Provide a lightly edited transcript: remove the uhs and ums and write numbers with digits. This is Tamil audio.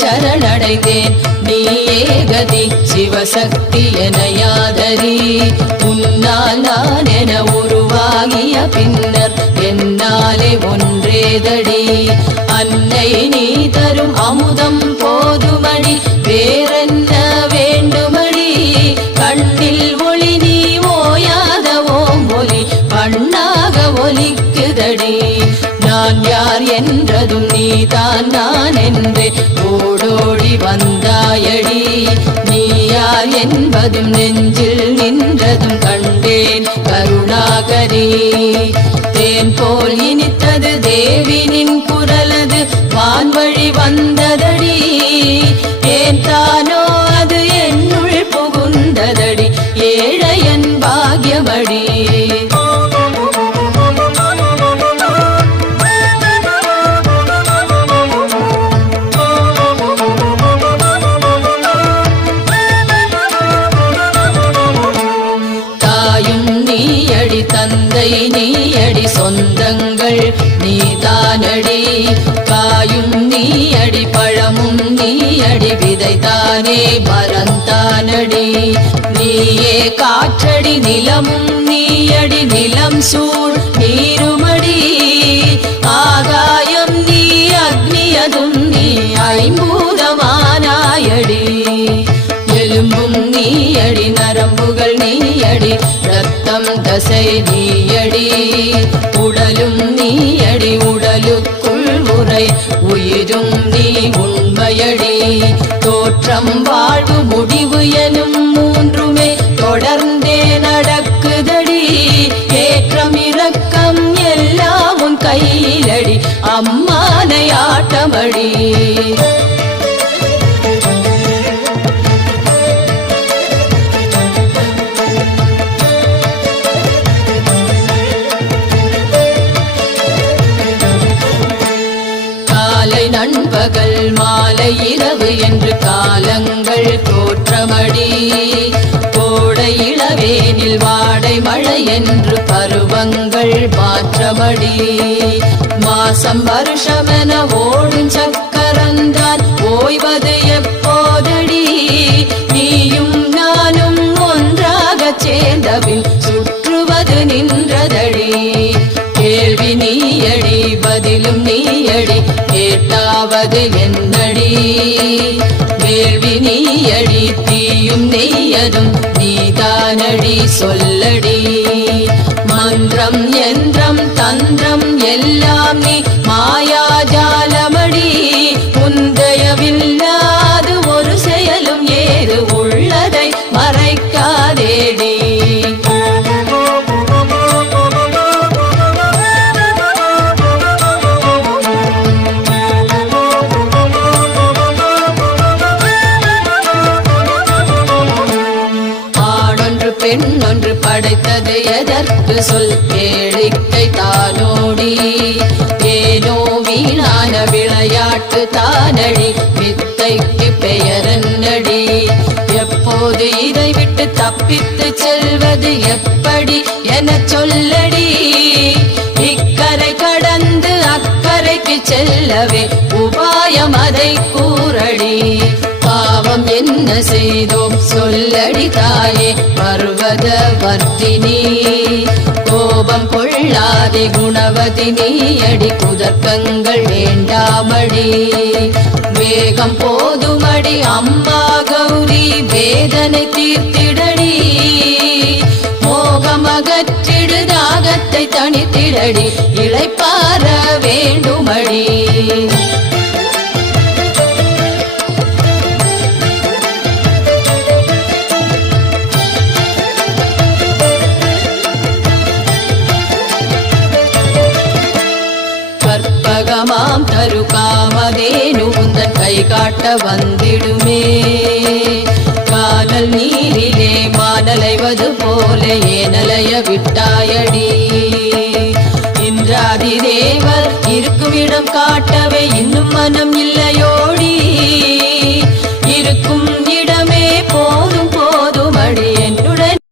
சரணடைந்தேன் நீயே கதி சிவசக்தி எனையாதரி உன்னால் நான் என உருவாகிய பின்னர் என்னாலே ஒன்றேதடி அன்னை நீ தரும் அமுதம் போதுமடி வேறென்ன வேண்டுமடி கண்ணில் ஒளி நீ ஓயாத ஓம் ஒலி பண்ணாக ஒலிக்குதடி நான் யார் என்றதும் நீதான் நான் என்று ஓடோடி வந்தாயடி நீ யார் என்பதும் நெஞ்சில் நின்றதும் கண்டேன் கருணாகரி தேன் போல் இனித்தது தேவினின் குரலது வான்வழி வந்ததடி ஏன் தானோ அது என்னுள் புகுந்ததடி ஏழையன் பாக்யமடி தந்தை நீயடி சொந்தங்கள் நீதானடி காயும் நீயடி பழமும் நீயடி விதைதானே மரந்தானடி நீயே காற்றடி நிலமும் நீயடி நிலம் சூழ் நீருமடி ஆகாயம் நீ அக்னியதும் நீ ஐம்பூதமானாயடி எலும்பும் நீயடி நரம்புகள் நீயடி ரத்தம் தசை நீயடி உடலும் நீயடி உடலுக்குள் உரை உயிரும் நீ உண்மையடி தோற்றம் வாழ்வு முடிவு எனும் மூன்றுமே தொடர்ந்தே நடக்குதடி ஏற்றம் இரக்கம் எல்லாம் உன் கையிலடி அம்மானை ஆட்டமடி நண்பகல் மாலை இரவு என்று காலங்கள் தோற்றமடி கோடை இளவேனில் வாடை மழை என்று பருவங்கள் மாற்றமடி மாசம் வருஷமென ஓடும் சக்கரந்தான் ஓய்வது எப்போதடி நீயும் நானும் ஒன்றாக சேர்ந்தபின் சுற்றுவது நின்றதடி கேள்வி நீயடி பதிலும் நீயடி கேட்டாவது என்னடி வேள்வி நீயடி தீயும் நெய்யதும் நீதானடி சொல்லடி மந்திரம் யந்திரம் தந்திரம் எல்லாம் நீ மாயாஜாலமடி உந்தயவில்லாது ஒரு செயலும் ஏது உள்ளதை மறைக்காதேடி பெண்ணொன்று படைத்தது எதற்கு சொல் கேளிக்கை தானோடி ஏனோ வீணான விளையாட்டு தானடி வித்தைக்கு பெயரன்னடி எப்போது இதை விட்டு தப்பித்து செல்வது எப்படி என சொல்லடி இக்கரை கடந்து அக்கரைக்கு செல்லவே உபாயம் அதை கூறடி பாவம் என்ன செய்தோம் சொல்லடி தாயே பர்வத வர்த்தினி கோபம் கொள்ளாதே குணவதி நீயடி குதர்க்கங்கள் வேண்டாமடி வேகம் போதுமடி அம்மா கௌரி வேதனை தீர்த்திடடி மோகமகற்றிடு தாகத்தை தணித்திடடி இளைப்பார வேண்டுமடி கற்பகமாம் தரு காமதேனு உந்தன் கை காட்ட வந்திடுமே கானல் நீரிலே மானலைவது போல ஏனலைய விட்டாயடி இந்திராதி தேவர் இருக்குமிடம் காட்டவே இன்னும் மனம் இல்லையோடி இருக்கும்